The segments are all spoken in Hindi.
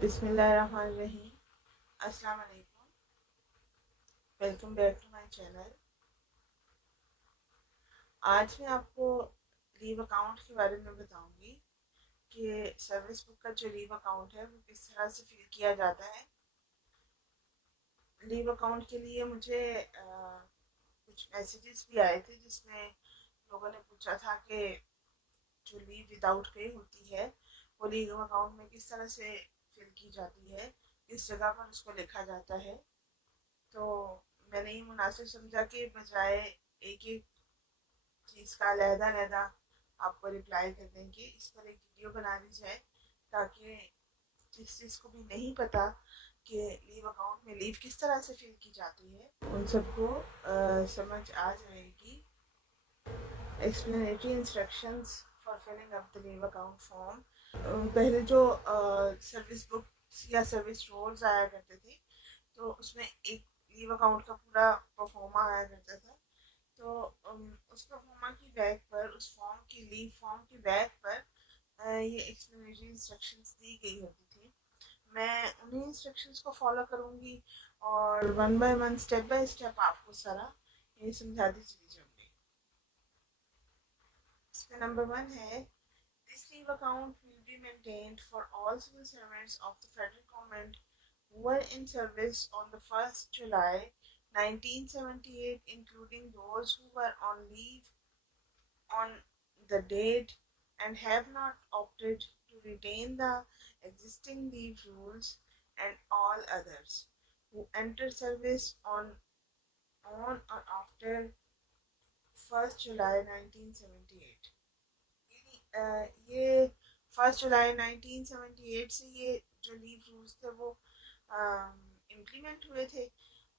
बिस्मिल्लाहिर्रहमानिर्रहीम। अस्सलाम वालेकुम। Welcome back to my channel. आज मैं आपको लीव अकाउंट के बारे में बताऊंगी कि सर्विस बुक का जो लीव अकाउंट है वो किस तरह से फिल किया जाता है। लीव अकाउंट के लिए मुझे कुछ मैसेजेस भी आए थे जिसमें लोगों ने पूछा था कि जो लीव विदाउट पे होती है वो लीव अकाउंट में किस तरह से फिल की जाती है, किस जगह पर उसको लिखा जाता है। तो मैंने ये मुनासिब समझा कि बजाय एक एक चीज़ का अलहदा-अलहदा आपको रिप्लाई करने की, इस पर एक वीडियो बना दी जाए ताकि जिस चीज़ को भी नहीं पता कि लीव अकाउंट में लीव किस तरह से फिल की जाती है उन सबको समझ आ जाएगी। Explanatory instructions for filling up the leave account form. पहले जो सर्विस बुक या सर्विस रोल्स आया करते थे तो उसमें एक लीव अकाउंट का पूरा परफॉर्मा आया करता था। तो उस परफॉर्मा की बैक पर, उस फॉर्म की लीव फॉर्म की बैक पर ये एक्सप्लेनेटरी इंस्ट्रक्शंस दी गई होती थी। मैं उन्हीं इंस्ट्रक्शंस को फॉलो करूँगी और one by one, step by step आपको सारा ये समझाती चली जाऊँगी। इसमें नंबर 1 है, this leave account will be maintained for all civil servants of the federal government who were in service on the 1st July 1978, including those who were on leave on the date and have not opted to retain the existing leave rules, and all others who enter service on or after 1st July 1978। ये 1st जुलाई 1978 से ये जो लीव रूल्स थे वो इम्प्लीमेंट हुए थे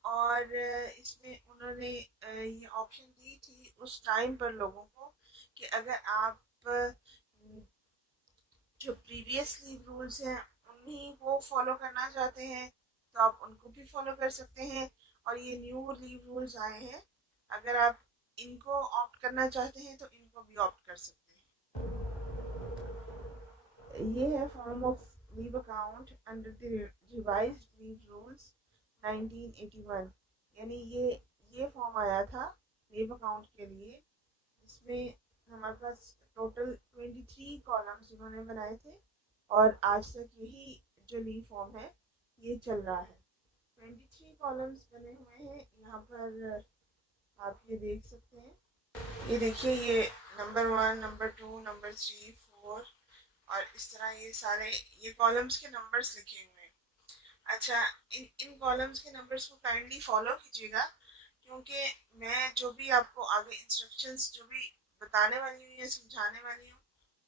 और इसमें उन्होंने ये ऑप्शन दी थी उस टाइम पर लोगों को कि अगर आप जो प्रीवियस लीव रूल्स हैं उन्हीं को फॉलो करना चाहते हैं तो आप उनको भी फॉलो कर सकते हैं, और ये न्यू लीव रूल्स आए हैं, अगर आप इनको ऑप्ट करना चाहते हैं तो इनको भी ऑप्ट कर सकते हैं। ये है form of leave account under the revised leave rules 1981। यानी ये फॉर्म आया था लीव अकाउंट के लिए, इसमें हमारे पास टोटल 23 कॉलम्स उन्होंने बनाए थे और आज तक यही जो लीव फॉर्म है ये चल रहा है। 23 कॉलम्स बने हुए हैं यहाँ पर, आप ये देख सकते हैं। ये देखिए, ये नंबर 1, नंबर 2, नंबर 3, 4 और इस तरह ये सारे ये कॉलम्स के नंबर्स लिखे हुए हैं। अच्छा, इन कॉलम्स के नंबर्स को काइंडली फॉलो कीजिएगा क्योंकि मैं जो भी आपको आगे इंस्ट्रक्शंस जो भी बताने वाली हूँ या समझाने वाली हूँ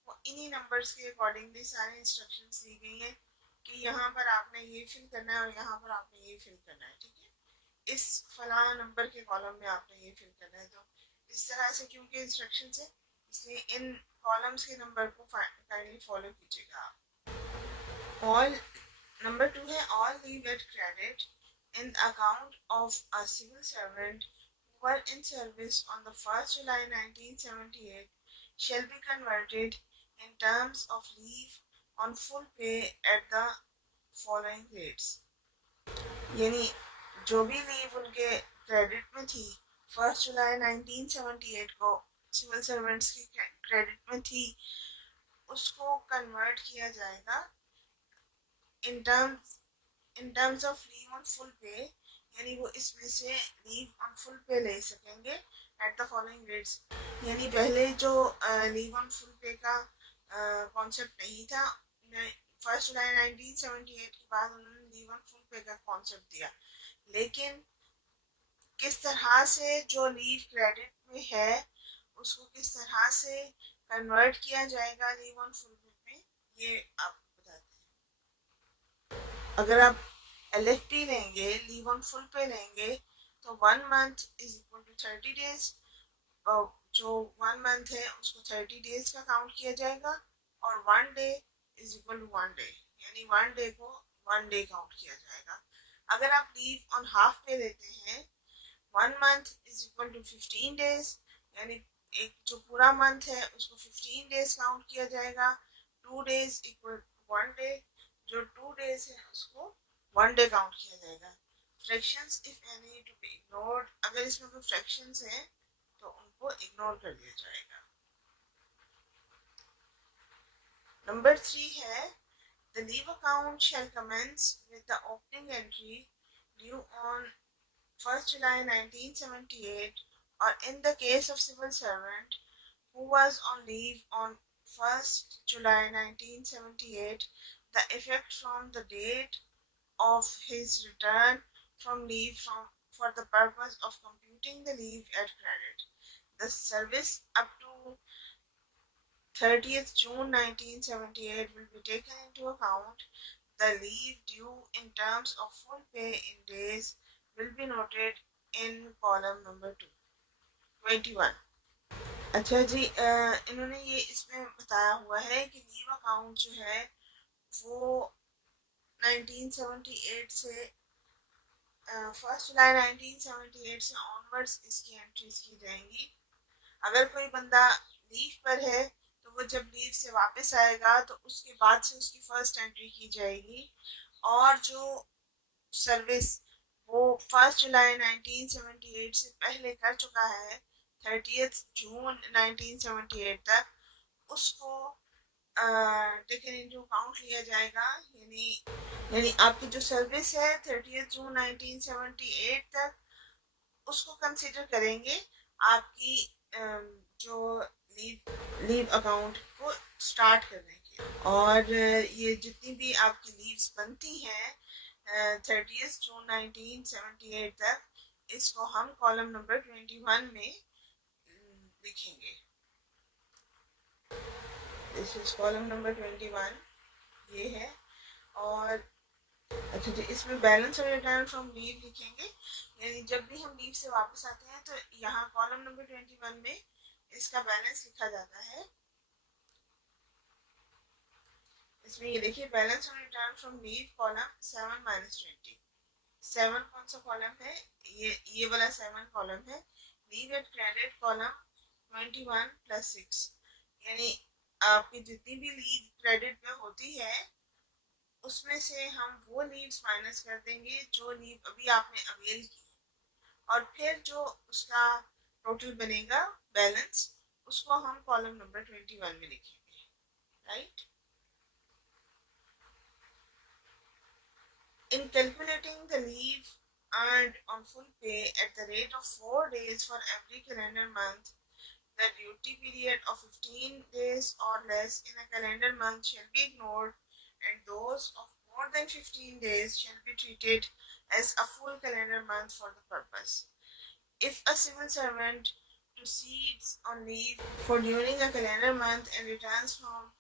वो इन्हीं नंबर्स के अकॉर्डिंगली सारे इंस्ट्रक्शंस दी गई हैं कि यहाँ पर आपने ये फिल करना है और यहाँ पर आपने ये फिल करना है। ठीक है, इस फला नंबर के कॉलम में आपने ये फिल करना है। तो इस तरह से क्योंकि इंस्ट्रक्शन है इसलिए इन कॉलम्स के नंबर को काइंडली फॉलो कीजिएगा आप। ऑल नंबर 2 है, all leave at credit in the account of a civil servant who were in service on the 1st July 1978 shall be converted in terms of leave on full pay at the following rates। यानी जो भी लीव उनके क्रेडिट में थी 1st जुलाई 1978 को सिविल सर्वेंट्स की क्रेडिट में थी, उसको कन्वर्ट किया जाएगा in terms of leave on full पे, यानी वो इसमें से लीव ऑन फुल पे ले सकेंगे एट द फॉलोइंग रेट्स। यानी पहले जो लीव ऑन फुल पे का कॉन्सेप्ट नहीं था, 1st जुलाई 1978 के बाद उन्होंने लीव ऑन फुल पे का कॉन्सेप्ट दिया, लेकिन किस तरह से जो लीव क्रेडिट में है उसको किस तरह से कन्वर्ट किया जाएगा लीव ऑन फुल पे में, ये आप बताते हैं। अगर आप LFP लेंगे, लीव ऑन फुल पे लेंगे, तो 1 month is equal to 30 days. जो 1 मंथ है उसको 30 डेज का काउंट किया जाएगा और 1 day is equal to 1 day, यानी 1 डे को 1 डे काउंट किया जाएगा। अगर आप लीव ऑन हाफ पे लेते हैं, 1 month is equal to 15 days, यानी एक जो पूरा मंथ है उसको 15 डेज काउंट किया जाएगा। 2 डेज इक्वल 1 डे, जो 2 डेज डेज है उसको 1 डे काउंट किया जाएगा। Fractions if any to be ignored, अगर इसमें कोई फ्रैक्शंस हैं तो उनको इग्नोर कर दिया जाएगा। नंबर 3 है the leave account shall commence with the opening entry due on 1st July 1978, or in the case of civil servant who was on leave on 1st July 1978, the effect from the date of his return from leave for the purpose of computing the leave at credit. The service up to 30th June 1978 will be taken into account. The leave due in terms of full pay in days will be noted in column number 21। अच्छा जी, इन्होंने ये इसमें बताया हुआ है कि लीव अकाउंट जो है वो 1978 से 1 जुलाई 1978 से ऑनवर्ड्स इसकी एंट्रीज की जाएंगी। अगर कोई बंदा लीव पर है तो वो जब लीव से वापस आएगा तो उसके बाद से उसकी फर्स्ट एंट्री की जाएगी, और जो सर्विस वो 1 जुलाई 1978 से पहले कर चुका है 30th जून 1978 तक, उसको टेकन इनटू अकाउंट लिया जाएगा। यानी आपकी जो सर्विस है 30th जून 1978 तक, उसको कंसिडर करेंगे आपकी जो लीव अकाउंट को स्टार्ट करने के। और ये जितनी भी आपकी लीव्स बनती हैं 30th जून 1978 तक, इसको हम कॉलम नंबर 21 में लिखेंगे। दिस इज कॉलम नंबर 21, ये है। और अच्छा जी, इसमें बैलेंस और रिटर्न फ्रॉम लीव लिखेंगे, यानी जब भी हम लीव से वापस आते हैं तो यहाँ कॉलम नंबर 21 में इसका बैलेंस लिखा जाता है। इसमें ये देखिए बैलेंस और रिटर्न फ्रॉम लीव कॉलम 7 - 20। 7 कौन सा कॉलम है? ये वाला 7 कॉलम है। लीव एट क्रेडिट कॉलम 21 + 6, यानी आपकी जितनी भी लीव क्रेडिट में होती है उसमें से हम वो लीव्स माइनस कर देंगे जो लीव अभी आपने अवेल की, और फिर जो उसका टोटल बनेगा बैलेंस, उसको हम कॉलम नंबर 21 में लिखेंगे। Right. In calculating the leave earned on full pay at the rate of 4 days for every calendar month, the duty period of 15 days or less in a calendar month shall be ignored, and those of more than 15 days shall be treated as a full calendar month for the purpose. If a civil servant proceeds on leave for during a calendar month and returns from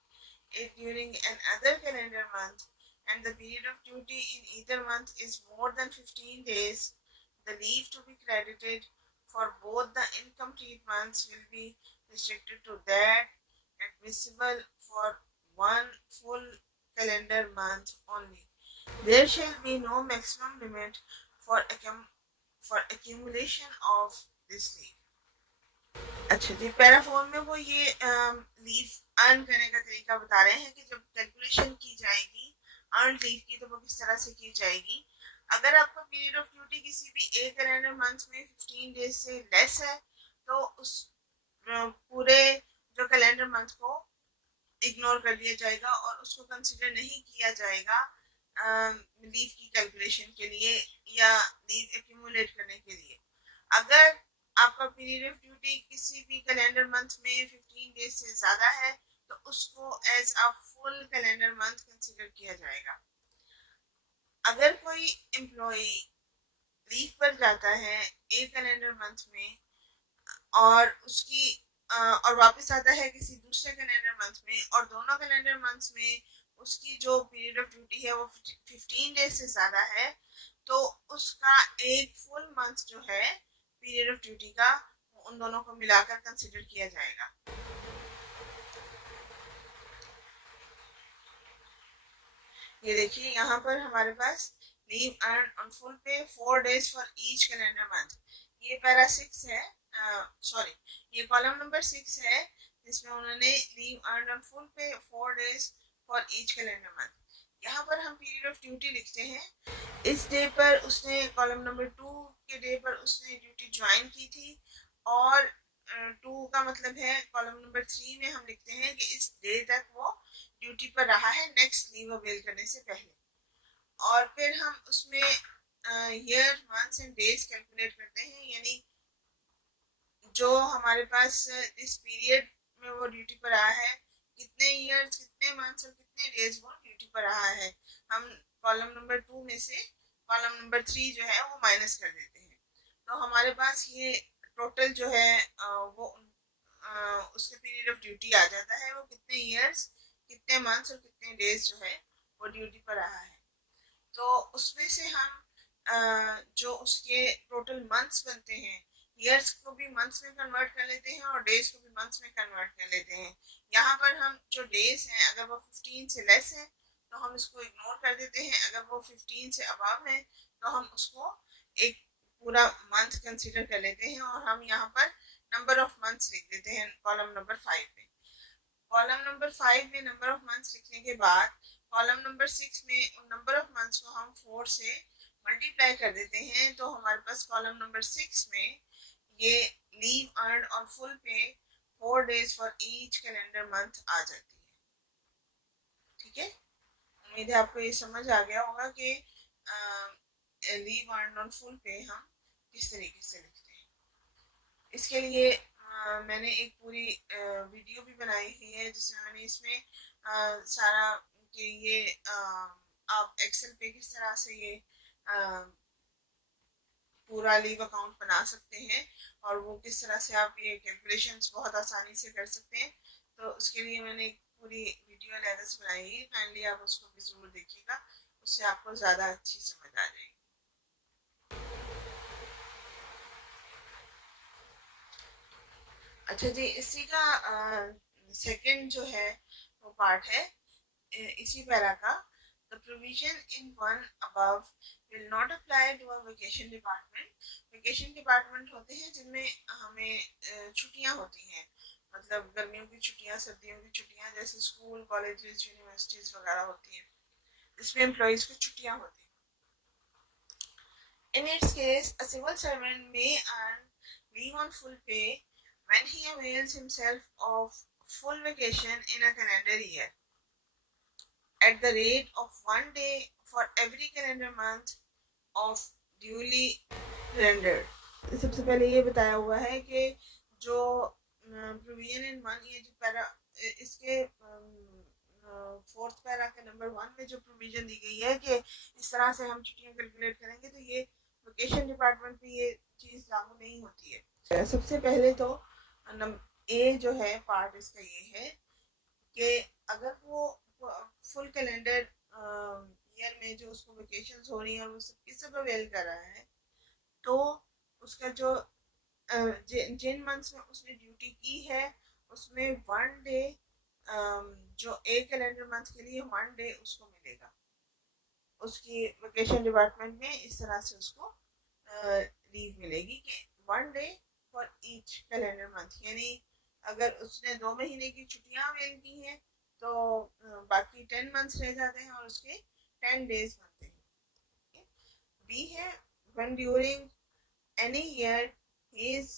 it during another calendar month, and the period of duty in either month is more than 15 days, the leave to be credited for both the incomplete months will be restricted to that admissible for one full calendar month only. There shall be no maximum limit for accumulation of this leave. अच्छा जी, पैरा 4 में वो ये लीव अर्न करने का तरीका बता रहे हैं कि जब कैलकुलेशन की जाएगी अर्न लीव की तो वो किस तरह से की जाएगी। अगर आपका पीरियड ऑफ ड्यूटी किसी भी एक कैलेंडर मंथ में 15 डेज से लेस है तो उस पूरे जो कैलेंडर मंथ को इग्नोर कर दिया जाएगा और उसको कंसिडर नहीं किया जाएगा लीव की कैलकुलेशन के लिए या लीव एक्यूमुलेट करने के लिए। अगर आपका पीरियड ऑफ ड्यूटी किसी भी कैलेंडर मंथ में 15 डेज से ज़्यादा है तो उसको as a full calendar month consider किया जाएगा। अगर कोई एम्प्लॉय लीव पर जाता है एक कैलेंडर मंथ में और उसकी और वापस आता है किसी दूसरे कैलेंडर मंथ में, और दोनों कैलेंडर मंथ्स में उसकी जो पीरियड ऑफ ड्यूटी है वो 15 डेज से ज़्यादा है, तो उसका एक फुल मंथ जो है पीरियड ऑफ ड्यूटी का उन दोनों को मिलाकर कंसिडर किया जाएगा। ये देखिए यहाँ पर हमारे पास leave earn on full pay 4 days for each calendar month, ये पैरा 6 है, सॉरी ये कॉलम नंबर 6 है जिसमें उन्होंने leave earn on full pay 4 days for each calendar month. यहाँ पर हम पीरियड ऑफ ड्यूटी लिखते हैं। इस डे पर उसने कॉलम नंबर 2 के डे पर उसने ड्यूटी ज्वाइन की थी, और 2 का मतलब है कॉलम नंबर 3 में हम लिखते हैं कि इस डे तक वो ड्यूटी पर रहा है नेक्स्ट लीव अवेल करने से पहले। और फिर हम उसमें year, months and days calculate करते हैं, यानी जो हमारे पास इस पीरियड में वो ड्यूटी पर आया है, कितने ईयर्स, कितने मंथ्स और कितने डेज वो ड्यूटी पर रहा है, हम कॉलम नंबर 2 में से कॉलम नंबर 3 जो है वो माइनस कर देते हैं। तो हमारे पास ये टोटल जो है वो उसके पीरियड ऑफ ड्यूटी आ जाता है, वो कितने ईयर्स, कितने मंथ्स और कितने डेज जो है वो ड्यूटी पर रहा है। तो उसमें से हम जो उसके टोटल मंथ्स बनते हैं, ईयर्स को भी मंथ्स में कन्वर्ट कर लेते हैं और डेज को भी मंथ्स में कन्वर्ट कर लेते हैं। यहाँ पर हम जो डेज हैं, अगर वो 15 से लेस है तो हम इसको इग्नोर कर देते हैं, अगर वो 15 से अबव है तो हम उसको एक पूरा मंथ कंसिडर कर लेते हैं, और हम यहाँ पर नंबर ऑफ मंथ्स लिख देते हैं कॉलम नंबर 5 में। कॉलम नंबर 5 में नंबर ऑफ मंथ्स लिखने के बाद कॉलम नंबर 6 में उन नंबर ऑफ मंथ्स को हम 4 से मल्टीप्लाई कर देते हैं, तो हमारे पास कॉलम नंबर 6 में ये लीव अर्न और full pay 4 days for each calendar month आ जाती है। ठीक है, उम्मीद है आपको ये समझ आ गया होगा कि लीव अर्न और फुल पे हम किस तरीके से लिखते हैं। इसके लिए मैंने एक पूरी वीडियो भी बनाई हुई है, जिसमें मैंने इसमें सारा कि ये आप एक्सेल पे किस तरह से ये पूरा लीव अकाउंट बना सकते हैं, और वो किस तरह से आप ये कैलकुलेशंस बहुत आसानी से कर सकते हैं। तो उसके लिए मैंने एक पूरी वीडियो अलग से बनाई है, काइंडली आप उसको भी ज़रूर देखिएगा, उससे आपको ज़्यादा अच्छी समझ आ जाएगी। अच्छा जी, इसी का सेकंड जो है वो पार्ट है इसी पैरा का। The provision in one above will not apply to a vacation department. Vacation department होते हैं जिनमें हमें छुट्टियां होती हैं, मतलब गर्मियों की छुट्टियां, सर्दियों की छुट्टियां, जैसे स्कूल, कॉलेजेस, यूनिवर्सिटीज वगैरह होती हैं, इसमें एम्प्लॉयज को छुट्टियां होती हैं। In its case, a civil servant may earn leave on full pay when he avails himself of full vacation in a calendar year at the rate of 1 day for every calendar month of duly rendered. सबसे पहले ये बताया हुआ है कि जो प्रोविजन इन वन, ये जो पैरा, इसके फोर्थ पैरा के नंबर 1 में जो प्रोविजन दी गई है कि इस तरह से हम छुट्टियां कैलकुलेट करेंगे, तो ये वेकेशन डिपार्टमेंट पे ये चीज़ लागू नहीं होती है। सबसे पहले तो ए जो है पार्ट इसका ये है कि अगर वो फुल कैलेंडर ईयर में जो उसको वेकेशंस हो रही हैं और वो सबके सब अवेल कर रहा है, तो उसका जो जिन मंथ्स में उसने ड्यूटी की है उसमें 1 डे, जो एक कैलेंडर मंथ के लिए 1 डे उसको मिलेगा, उसकी वेकेशन डिपार्टमेंट में इस तरह से उसको लीव मिलेगी कि 1 day for each calendar month, यानी अगर उसने 2 महीने की छुट्टियां अवेल की हैं तो बाकी 10 मंथ्स रह जाते हैं और उसके 10 डेज बनते हैं। बी है when during any year he is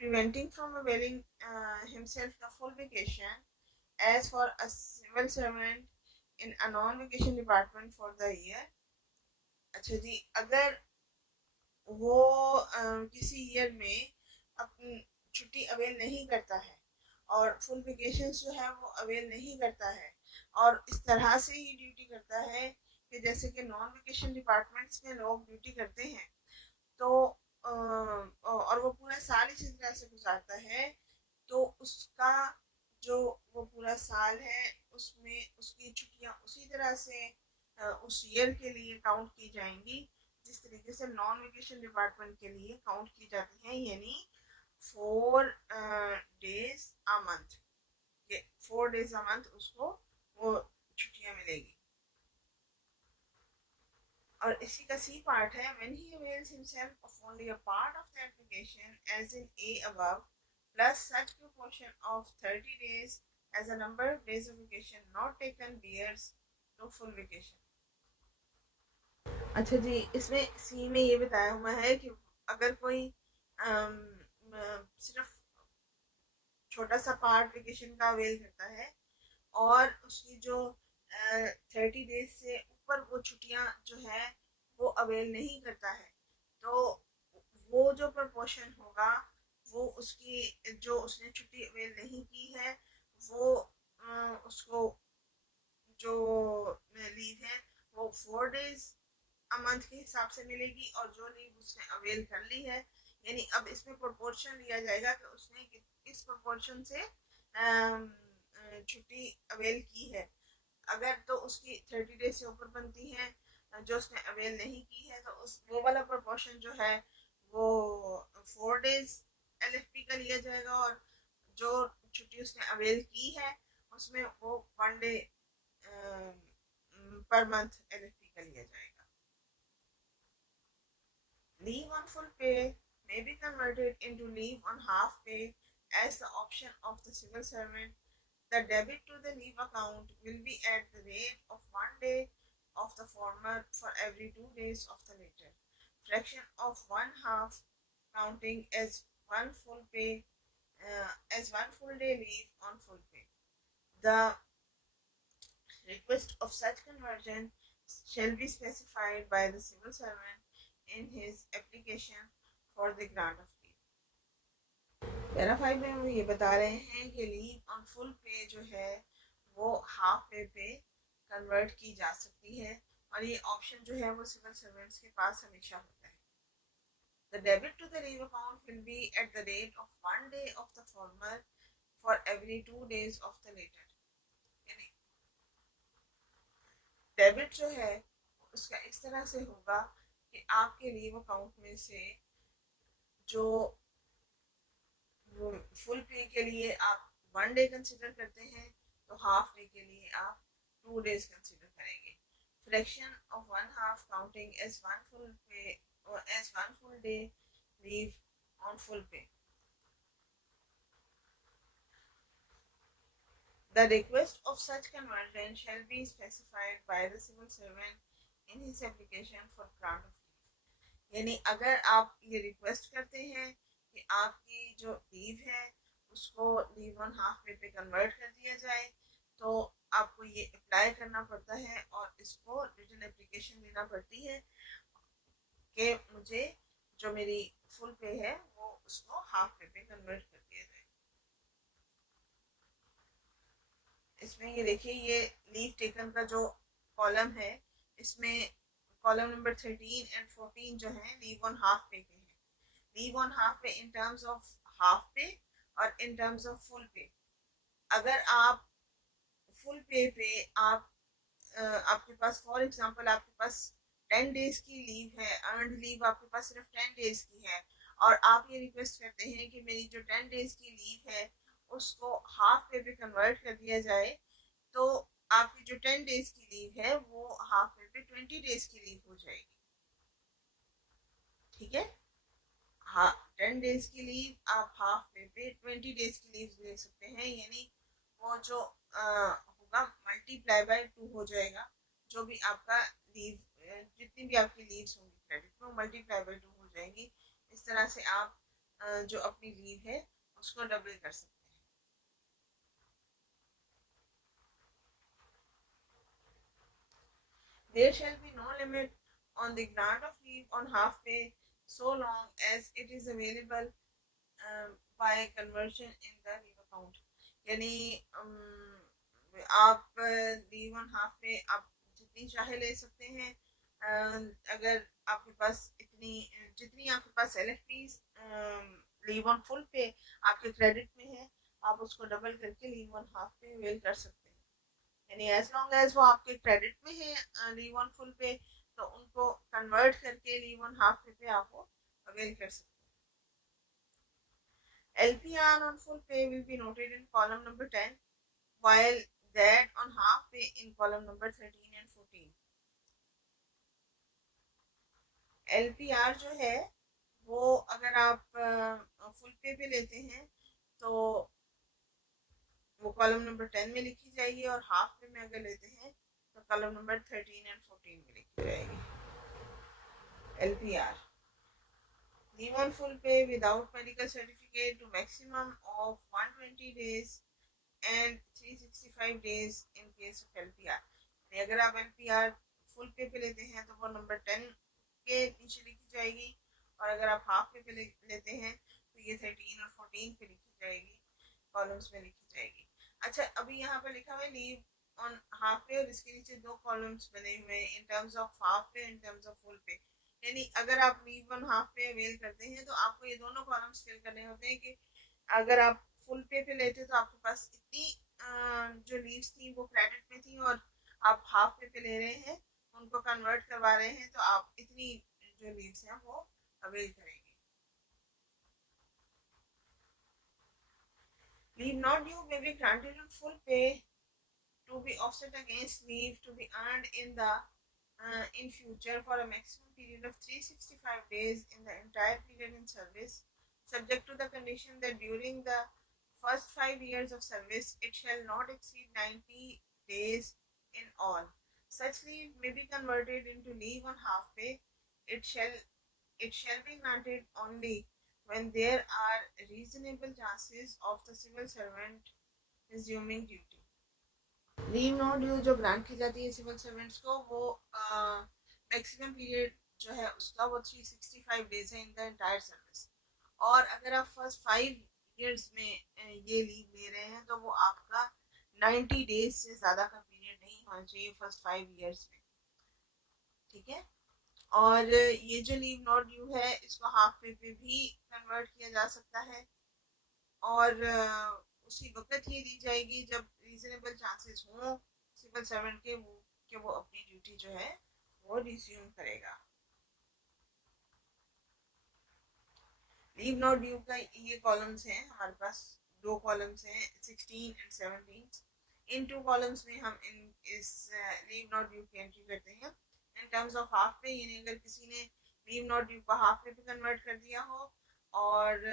preventing from availing himself the full vacation as for a civil servant in a non-vacation department for the year। अच्छा जी, अगर वो किसी ईयर में अपनी छुट्टी अवेल नहीं करता है और फुल वेकेशन जो है वो अवेल नहीं करता है, और इस तरह से ही ड्यूटी करता है कि जैसे कि नॉन वेकेशन डिपार्टमेंट्स में लोग ड्यूटी करते हैं, तो और वो पूरा साल इसी तरह से गुजारता है, तो उसका जो वो पूरा साल है उसमें उसकी छुट्टियां उसी तरह से उस ईयर के लिए काउंट की जाएंगी जिस तरीके से नॉन वेकेशन डिपार्टमेंट के लिए काउंट की जाती हैं, यानी 4 days a month, 4 days a month उसको वो छुट्टियां मिलेगी। और इसी का सी पार्ट है when he avails himself of only a part of the application as in A above plus such proportion of 30 days as a number of days of vacation not taken bears to full vacation. अच्छा जी, इसमें सी में ये बताया हुआ है कि अगर कोई सिर्फ छोटा सा पार्ट वेकेशन का अवेल करता है और उसकी जो 30 डेज से ऊपर वो छुट्टियां जो है वो अवेल नहीं करता है, तो वो जो प्रपोर्शन होगा वो उसकी जो उसने छुट्टी अवेल नहीं की है वो उसको जो लीव है वो 4 डेज मंथ के हिसाब से मिलेगी, और जो लीव उसने अवेल कर ली है, यानी अब इसमें प्रोपोर्शन लिया जाएगा कि उसने किस प्रोपोर्शन से छुट्टी अवेल की है। अगर तो उसकी 30 डेज से ऊपर बनती है, जो उसने अवेल नहीं की है, तो उस वो वाला प्रोपोर्शन जो है वो 4 डेज LFP का लिया जाएगा, और जो छुट्टी उसने अवेल की है उसमें वो 1 डे पर मंथ LFP का लिया जाएगा। Leave on full pay may be converted into leave on half pay as the option of the civil servant. The debit to the leave account will be at the rate of 1 day of the former for every 2 days of the latter. Fraction of one half counting as one full pay as one full day leave on full pay. The request of such conversion shall be specified by the civil servant in his application for the grant of leave. Para 5 में वो ये बता रहे हैं कि लीव ऑन फुल पे जो है वो हाफ पे कन्वर्ट की जा सकती है, और ये ऑप्शन जो है वो सिविल सर्वेंट्स के पास हमेशा होता है। The debit to the leave account will be at the rate of 1 day of the former for every 2 days of the latter. यानी डेबिट जो है उसका इस तरह से होगा कि आपके लीव अकाउंट में से जो फुल पे के लिए आप 1 डे कंसिडर करते हैं, तो हाफ डे के लिए आप 2 डेज कंसिडर करेंगे। Fraction of one half counting as one full pay और as one full day leave on full pay. The request of such conversion shall be specified by the civil servant in his application for grant of leave. यानी अगर आप ये रिक्वेस्ट करते हैं कि आपकी जो लीव है उसको लीव ऑन हाफ पे कन्वर्ट कर दिया जाए, तो आपको ये अप्लाई करना पड़ता है और इसको रिटन एप्लीकेशन देना पड़ती है कि मुझे जो मेरी फुल पे है वो उसको हाफ पे कन्वर्ट कर दिया जाए। इसमें ये देखिए, ये लीव टेकन का जो कॉलम है इसमें कॉलम नंबर 13 एंड 14 जो है लीव ऑन हाफ पे के हैं। लीव ऑन हाफ पे इन टर्म्स ऑफ हाफ पे और इन टर्म्स ऑफ फुल पे। अगर आप फुल पे आप आपके पास फॉर एग्जांपल आपके पास 10 डेज की लीव है, अर्नड लीव आपके पास सिर्फ 10 डेज की है, और आप ये रिक्वेस्ट करते हैं कि मेरी जो 10 डेज की लीव है उसको हाफ पे कन्वर्ट कर दिया जाए, तो आपकी जो 10 डेज की लीव है वो हाफ पे 20 डेज की लीव हो जाएगी। ठीक है, हाँ, 10 डेज की लीव आप हाफ पे 20 डेज की लीव ले सकते हैं, यानी वो जो होगा मल्टीप्लाई बाय 2 हो जाएगा। जो भी आपका लीव जितनी भी आपकी लीव्स होंगी क्रेडिट में, मल्टीप्लाई बाय 2 हो जाएंगी। इस तरह से आप जो अपनी लीव है उसको डबल कर सकते हैं। There shall be no limit on the grant of leave on half pay so long as it is available by conversion in the leave account. यानी आप लीव ऑन हाफ पे आप जितनी चाहे ले सकते हैं। अगर आपके पास इतनी जितनी आपके पास LFPs लीव ऑन फुल पे आपके क्रेडिट में है, आप उसको डबल करके लीव ऑन हाफ पे अवेल कर सकते हैं। यानी एज लॉन्ग एज वो आपके क्रेडिट में है लीव ऑन फुल पे, तो उनको कन्वर्ट करके लीव ऑन हाफ पे आप वो अवेल कर सकते हैं। LPR on full pay will be noted in column number 10, while that on half pay in column number 13 and 14. LPR जो है वो अगर आप फुल पे लेते हैं तो वो कॉलम नंबर 10 में लिखी जाएगी, और हाफ पे में अगर लेते हैं तो कॉलम नंबर 13 एंड 14 में लिखी जाएगी। LPR, leave on full pay without medical certificate to maximum of 120 days and 365 days in case of LPR। अगर आप LPR फुल पे पे लेते हैं तो वो नंबर 10 के नीचे लिखी जाएगी, और अगर आप हाफ पे पे लेते हैं तो ये 13 और 14 पे लिखी जाएगी, कॉलम्स में लिखी जाएगी। अच्छा, अभी यहाँ पर लिखा हुआ है लीव ऑन हाफ पे, और इसके नीचे दो कॉलम्स बने हुए हैं इन टर्म्स ऑफ हाफ पे, इन टर्म्स ऑफ फुल पे। यानी अगर आप लीव ऑन हाफ पे अवेल करते हैं तो आपको ये दोनों कॉलम्स फिल करने होते हैं कि अगर आप फुल पे पे लेते तो आपके पास इतनी जो लीव्स थी वो क्रेडिट में थी, और आप हाफ पे पे ले रहे हैं, उनको कन्वर्ट करवा रहे हैं, तो आप इतनी जो लीव्स हैं वो अवेल करेंगे। Leave not due may be granted on full pay to be offset against leave to be earned in future for a maximum period of 365 days in the entire period in service, subject to the condition that during the first 5 years of service it shall not exceed 90 days in all. Such leave may be converted into leave on half pay. It shall be granted only when there are reasonable chances of the civil servant resuming duty. Leave not due जो ग्रांट की जाती है सिविल सर्वेंट्स को, वो मैक्सिमम पीरियड जो है उसका वो 365 डेज है इन द एंटायर सर्विस, और अगर आप फर्स्ट 5 ईयर्स में ये लीव ले रहे हैं तो वो आपका 90 डेज से ज़्यादा का पीरियड नहीं होना चाहिए फर्स्ट 5 ईयर्स में, ठीक है। और ये जो लीव नॉट ड्यू है इसको हाफ पे पे भी कन्वर्ट किया जा सकता है, और उसी वक्त ये दी जाएगी जब रीजनेबल चांसेस हों सिविल सर्वेंट के कि वो अपनी ड्यूटी जो है वो रिज्यूम करेगा। लीव नॉट ड्यू का ये कॉलम्स हैं, हमारे पास दो कॉलम्स हैं 16 एंड 17। इन टू कॉलम्स में हम इस लीव नॉट ड्यू की एंट्री करते हैं इन टर्म्स ऑफ हाफ पे, यानी अगर किसी ने लीव नॉट ड्यू को हाफ पे कन्वर्ट कर दिया हो और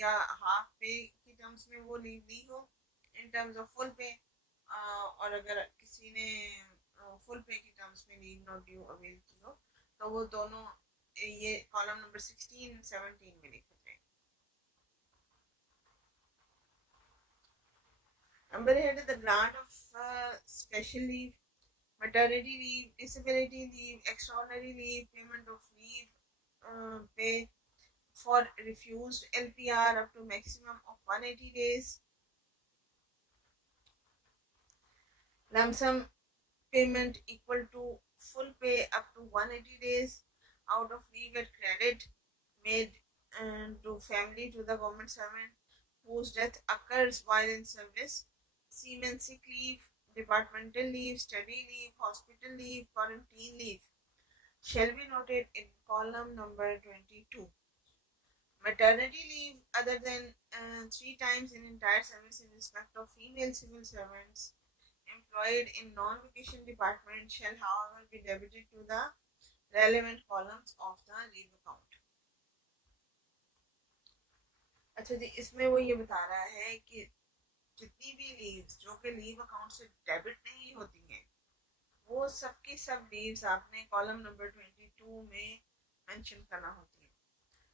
या हाफ पे की टर्म्स में वो लीव ली हो in terms of full pay, और अगर किसी ने फुल पे की टर्म्स में लीव नॉट ड्यू अवेल की हो तो वो दोनों ये कॉलम नंबर 16 17 में लिखे जाएंगे। Number head is the grant of special leave, maternity leave, disability leave, extraordinary leave, payment of leave pay for refused LPR up to maximum of 180 days, lump sum payment equal to full pay up to 180 days out of leave at credit made to family to the government servant whose death occurs while in service, seaman sick leave, departmental leave, study leave, hospital leave, quarantine leave shall be noted in column number 22. Maternity leave other than 3 times in entire service in respect of female civil servants employed in non-vacation department shall however be debited to the relevant columns of the leave account. अच्छा जी, इसमें वो ये बता रहा है कि जितनी भी लीव्स जो कि लीव अकाउंट से डेबिट नहीं होती हैं वो सबकी सब लीव्स आपने कॉलम नंबर 22 में मेंशन करना होती है।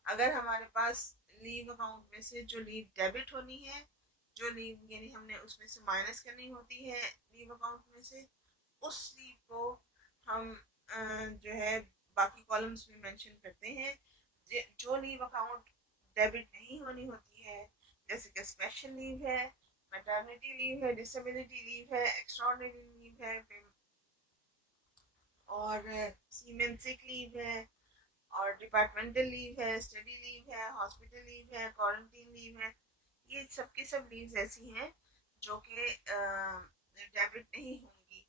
अगर हमारे पास लीव अकाउंट में से जो लीव डेबिट होनी है, जो लीव यानी हमने उसमें से माइनस करनी होती है लीव अकाउंट में से, उस लीव को हम जो है बाकी कॉलम्स में मेंशन करते हैं। जो लीव अकाउंट डेबिट नहीं होनी होती है जैसे कि स्पेशल लीव है, मैटरनिटी लीव है, डिसेबिलिटी लीव है, एक्स्ट्राऑर्डिनरी लीव है, और सीमेन सिक लीव है, और डिपार्टमेंटल लीव है, स्टडी लीव है, हॉस्पिटल लीव है, क्वारंटीन लीव है, ये सब की सब लीव्स ऐसी हैं जो कि डेबिट नहीं होंगी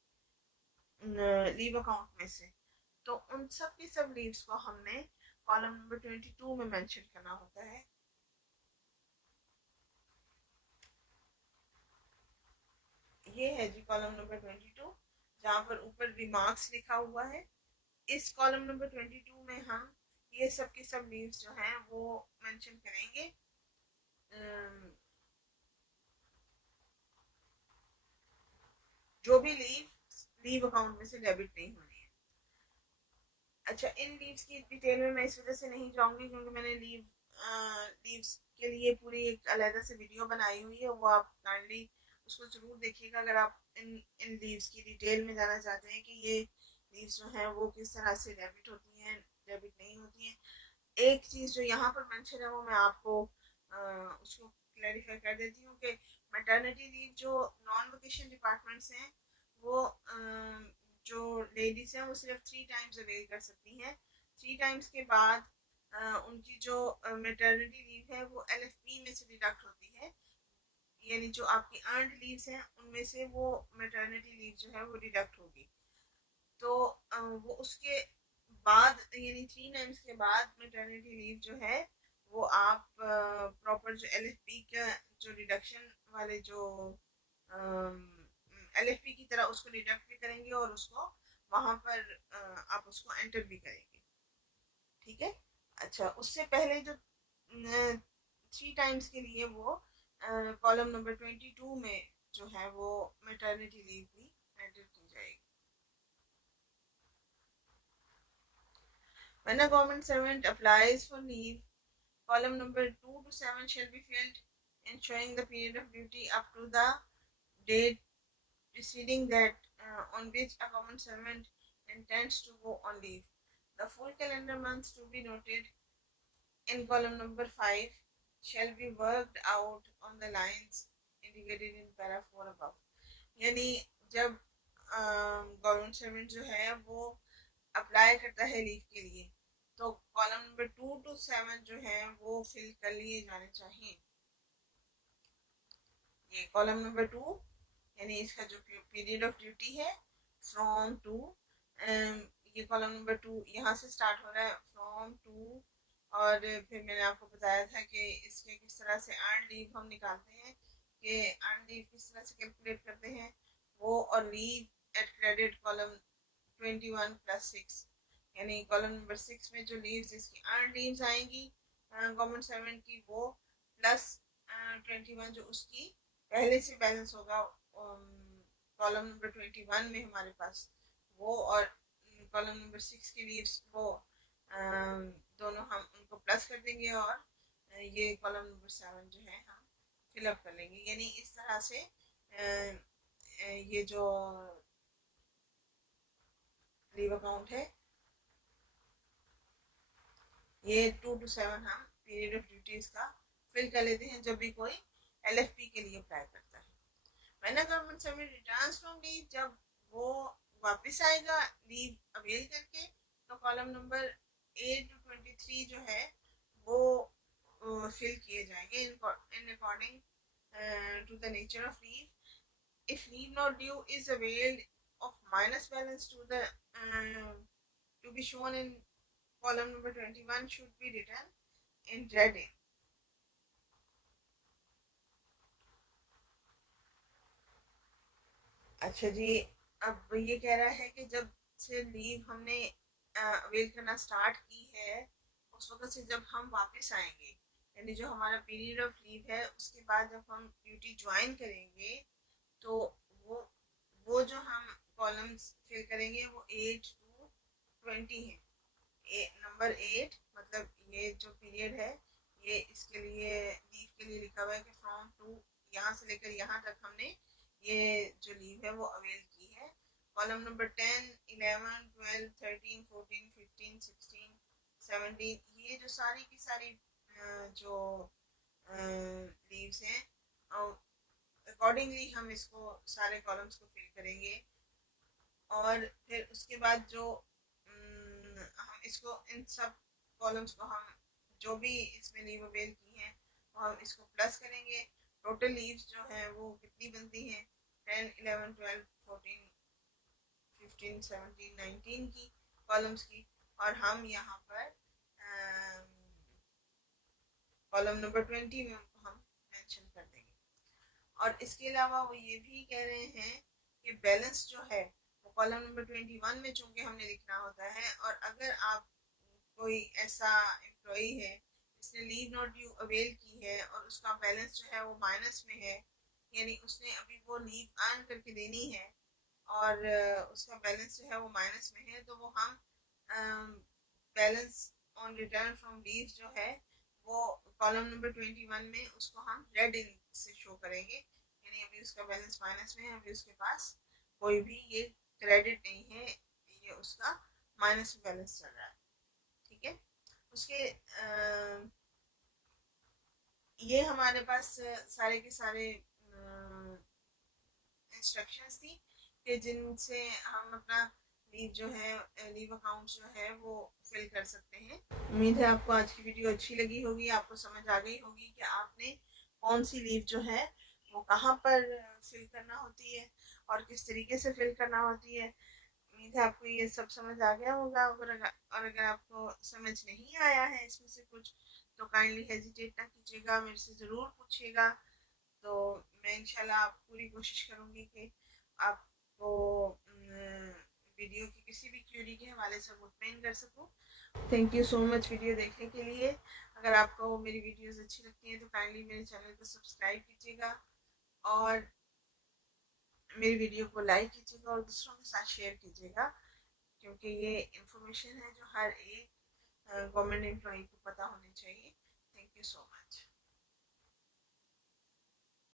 लीव अकाउंट में से, तो उन सब की सब लीव्स को हमने कॉलम नंबर 22 में मेंशन करना होता है। ये है जी कॉलम नंबर 22 जहाँ पर ऊपर रिमार्क्स लिखा हुआ है। इस कॉलम नंबर 22 में हम ये सब की सब लीव्स जो हैं वो मेंशन करेंगे। जो भी लीव लीव अकाउंट में से डेबिट नहीं होनी है। अच्छा, इन लीव्स की डिटेल में मैं इस वजह से नहीं जाऊंगी क्योंकि मैंने लीव्स के लिए पूरी एक अलग से वीडियो बनाई हुई है, वो आप काइंडली उसको जरूर देखिएगा अगर आप इन इन लीव्स की डिटेल में जाना चाहते हैं कि ये लीव्स जो हैं वो किस तरह से डेबिट होती हैं, डेबिट नहीं होती हैं। एक चीज़ जो यहाँ पर मेंशन है वो मैं आपको उसको क्लैरिफाई कर देती हूँ कि मैटरनिटी लीव जो नॉन वोकेशन डिपार्टमेंट्स हैं वो जो लेडीज़ हैं वो सिर्फ 3 टाइम्स अवेल कर सकती हैं। 3 टाइम्स के बाद उनकी जो मैटरनिटी लीव है वो LFP में से डिडक्ट होती है, यानी जो आपकी अर्नड लीव्स हैं उनमें से वो मैटरनिटी लीव जो है वो डिडक्ट होगी। तो वो उसके बाद यानी 3 टाइम्स के बाद मैटरनिटी लीव जो है वो आप प्रॉपर जो LFP का जो डिडक्शन वाले जो LFP की तरह उसको डिडक्ट भी करेंगे और उसको वहाँ पर आप उसको एंटर भी करेंगे। ठीक है। अच्छा, उससे पहले जो 3 टाइम्स के लिए वो कॉलम नंबर 22 में जो है वो मैटरनिटी लीव भी एंटर की जाएगी। When a government servant applies for leave, column number 2 to 7 shall be filled, ensuring the period of duty up to the date preceding that on which a government servant intends to go on leave. The full calendar months to be noted in column number 5 shall be worked out on the lines indicated in para 4 above. यानी जब गवर्नमेंट सर्वेंट जो है वो अप्लाई करता है लीव के लिए तो कॉलम नंबर 2 to 7 जो है वो फिल कर लिए जाने चाहिए। ये कॉलम नंबर 2 यानी इसका जो पीरियड ऑफ ड्यूटी है फ्रॉम टू, ये कॉलम नंबर 2 यहाँ से स्टार्ट हो रहा है फ्रॉम टू। और फिर मैंने आपको बताया था कि इसके किस तरह से अर्न लीव हम निकालते हैं, कि अर्न लीव किस तरह से कैलकुलेट करते हैं वो, और लीव एट क्रेडिट कॉलम 21+6 यानी कॉलम नंबर 6 में जो लीव्स जिसकी अर्न लीव्स आएंगी गवर्नमेंट सर्वेंट की वो प्लस 21 जो उसकी पहले से बैलेंस होगा कॉलम नंबर 21 में हमारे पास वो, और कॉलम नंबर 6 की लीव्स वो दोनों हम उनको प्लस कर देंगे और ये कॉलम नंबर 7 जो है हम फिलअप कर लेंगे। यानी इस तरह से ये जो लीव अकाउंट है ये 2 to 7 हम पीरियड ऑफ ड्यूटीज का फिल कर लेते हैं जब भी कोई LFP के लिए अप्लाई करता है। When a government servant returns from leave, जब वो वापस आएगा लीव अवेल करके, तो कॉलम नंबर 8 to 23 जो है वो फिल किए जाएंगे in according to the nature of leave. if leave not due is availed of minus balance to be shown in column number 21 should be written in red ink. अच्छा जी, अब ये कह रहा है कि जब से लीव हमने अवेल करना स्टार्ट की है उस वक्त से जब हम वापस आएंगे, यानी जो हमारा पीरियड ऑफ लीव है उसके बाद जब हम ड्यूटी ज्वाइन करेंगे तो वो वो जो हम कॉलम्स फिल करेंगे वो 8 to 20 है। नंबर 8 मतलब ये जो पीरियड है ये इसके लिए लीव के लिए लिखा हुआ है कि फ्रॉम टू यहाँ से लेकर यहाँ तक हमने ये जो लीव है वो अवेल की है। कॉलम नंबर 10, 11, 12, 13, 14, 15, 16, 17 ये जो सारी की सारी जो लीव्स हैं अकॉर्डिंगली हम इसको सारे कॉलम्स को फिल करेंगे और फिर उसके बाद जो हम इसको इन सब कॉलम्स को हम जो भी इसमें लीव अवेल की हैं वो हम इसको प्लस करेंगे। टोटल लीव्स जो हैं वो कितनी बनती हैं 10, 11, 12, 14, 15, 17, 19 की कॉलम्स की, और हम यहाँ पर कॉलम नंबर 20 में हम मेंशन कर देंगे। और इसके अलावा वो ये भी कह रहे हैं कि बैलेंस जो है वो कॉलम नंबर 21 में चूंकि हमने लिखना होता है, और अगर आप कोई ऐसा एम्प्लॉई है जिसने लीव नॉट ड्यू अवेल की है और उसका बैलेंस जो है वो माइनस में है, यानी उसने अभी वो लीव अर्न करके देनी है और उसका बैलेंस जो है वो माइनस में है, तो वो हम balance on return from leave जो है वो कॉलम नंबर 21 में उसको हम रेड इंक से शो करेंगे, यानी अभी उसका बैलेंस माइनस में है, अभी उसके पास कोई भी ये क्रेडिट नहीं है, ये उसका माइनस में बैलेंस चल रहा है। ठीक है, उसके ये हमारे पास सारे के सारे इंस्ट्रक्शंस थी कि जिनसे हम अपना लीव जो है, लीव अकाउंट जो है वो फिल कर सकते हैं। उम्मीद है आपको आज की वीडियो अच्छी लगी होगी, आपको समझ आ गई होगी कि आपने कौन सी लीव जो है वो कहाँ पर फिल करना होती है और किस तरीके से फिल करना होती है। उम्मीद है आपको ये सब समझ आ गया होगा, और अगर आपको समझ नहीं आया है इसमें से कुछ तो काइंडली हेजिटेट ना कीजिएगा, मेरे से ज़रूर पूछिएगा। तो मैं इंशाल्लाह पूरी कोशिश करूँगी कि आपको वीडियो की किसी भी क्यूरी के हवाले से मुतमईन कर सकूँ। Thank you so much video देखने के लिए। अगर आपको मेरी वीडियोस अच्छी लगती हैं तो काइंडली मेरे चैनल को सब्सक्राइब कीजिएगा और मेरी वीडियो को लाइक कीजिएगा और दूसरों के साथ शेयर कीजिएगा, क्योंकि ये इंफॉर्मेशन है जो हर एक गवर्नमेंट एम्प्लॉई को पता होनी चाहिए। Thank you so much.